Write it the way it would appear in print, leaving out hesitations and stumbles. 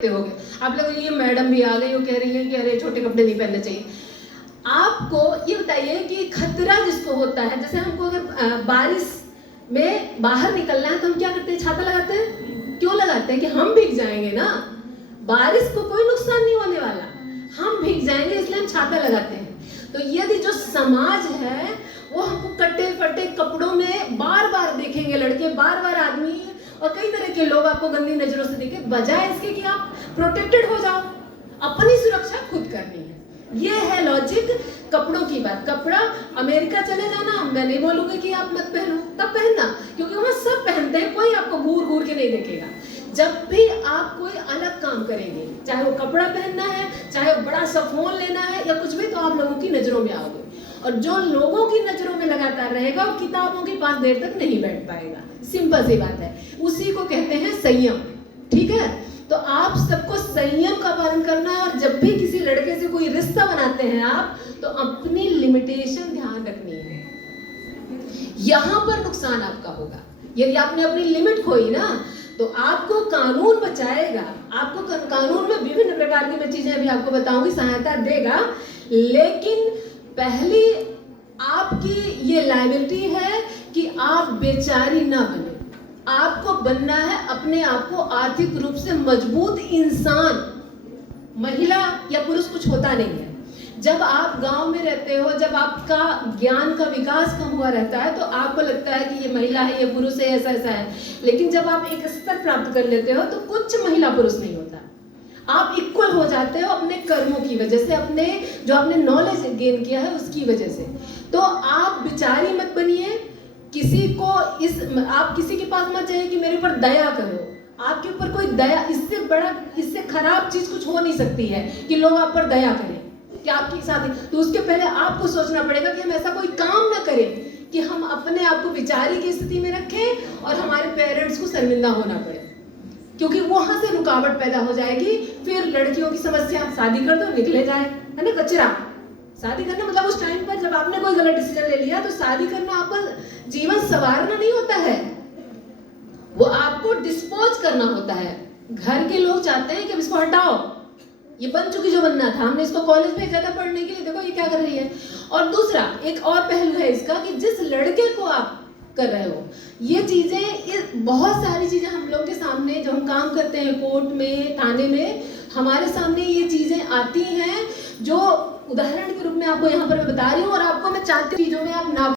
हो गए आप लोग। ये मैडम भी आ गई, वो कह रही है कि अरे छोटे कपड़े नहीं पहनने चाहिए। आपको ये बताइए कि खतरा जिसको होता है, जैसे हमको अगर बारिश में बाहर निकलना है तो हम क्या करते हैं? छाता लगाते हैं। क्यों लगाते हैं? कि हम भीग जाएंगे ना। बारिश को कोई नुकसान नहीं होने वाला, हम भीग जाएंगे इसलिए हम छाता लगाते हैं। तो यदि जो समाज है वो हमको कटे फटे कपड़ों में बार बार देखेंगे, लड़के बार बार, आदमी और कई तरह के लोग आपको गंदी नजरों से देखें, बजाय इसके कि आप प्रोटेक्टेड हो जाओ। अपनी सुरक्षा खुद करनी है। ये है लॉजिक कपड़ों की बात। कपड़ा अमेरिका चले जाना, मैं नहीं बोलूंगी कि आप मत पहनो, तब पहनना, क्योंकि वहां सब पहनते हैं, कोई आपको घूर घूर के नहीं देखेगा। जब भी आप कोई अलग काम करेंगे, चाहे वो कपड़ा पहनना है, चाहे वो बड़ा सा फोन लेना है या कुछ भी, तो आप लोगों की नजरों में आओगे। और जो लोगों की नजरों में लगातार रहेगा वो किताबों के पास देर तक नहीं बैठ पाएगा। सिंपल सी बात है, उसी को कहते हैं संयम। ठीक है, तो आप सबको संयम का पालन करना है। और जब भी किसी लड़के से कोई रिश्ता बनाते हैं आप, तो अपनी लिमिटेशन ध्यान रखनी है। यहां पर नुकसान आपका होगा यदि आपने अपनी लिमिट खोई ना, तो आपको कानून बचाएगा। आपको कानून में विभिन्न प्रकार की मैं चीजें अभी आपको बताऊंगी, सहायता देगा, लेकिन पहली आपकी ये लायबिलिटी है कि आप बेचारी ना बने। आपको बनना है अपने आप को आर्थिक रूप से मजबूत इंसान। महिला या पुरुष कुछ होता नहीं है। जब आप गांव में रहते हो, जब आपका ज्ञान का विकास कम हुआ रहता है, तो आपको लगता है कि ये महिला है, ये पुरुष है, ऐसा ऐसा है। लेकिन जब आप एक स्तर प्राप्त कर लेते हो, तो कुछ महिला पुरुष नहीं होता। आप इक्वल हो जाते हो अपने कर्मों की वजह से, अपने जो आपने नॉलेज गेन किया है उसकी वजह से। तो आप बिचारी मत बनिए। किसी को आप किसी के पास मत जाइए कि मेरे ऊपर दया करो। आपके ऊपर कोई दया, इससे बड़ा, इससे खराब चीज कुछ हो नहीं सकती है कि लोग आप पर दया करें कि आपके साथ। तो उसके पहले आपको सोचना पड़ेगा कि हम ऐसा कोई काम ना करें कि हम अपने आप को बिचारी की स्थिति में रखें और हमारे पेरेंट्स को शर्मिंदा होना पड़े, क्योंकि वहां से रुकावट पैदा हो जाएगी। फिर लड़कियों की समस्या, शादी कर दो निकले जाए, है ना, कचरा। शादी करना मतलब उस टाइम पर जब आपने कोई गलत डिसीजन ले लिया, तो शादी करना आपका जीवन संवारना नहीं होता है, वो आपको डिस्पोज करना होता है। घर के लोग चाहते हैं कि अब इसको हटाओ, ये बन चुकी जो बनना था, हमने इसको कॉलेज भेजा था पढ़ने के लिए, देखो ये क्या कर रही है। और दूसरा एक और पहलू है इसका कि जिस लड़के को आप कर रहे हो, ये चीजें, बहुत सारी चीजें हम लोग के सामने, जो हम काम करते हैं कोर्ट में, थाने में, हमारे सामने ये चीजें आती हैं, जो उदाहरण के रूप में आपको यहाँ पर मैं बता रही हूँ। और आपको मैं चाहती हूँ चीजों में आप ना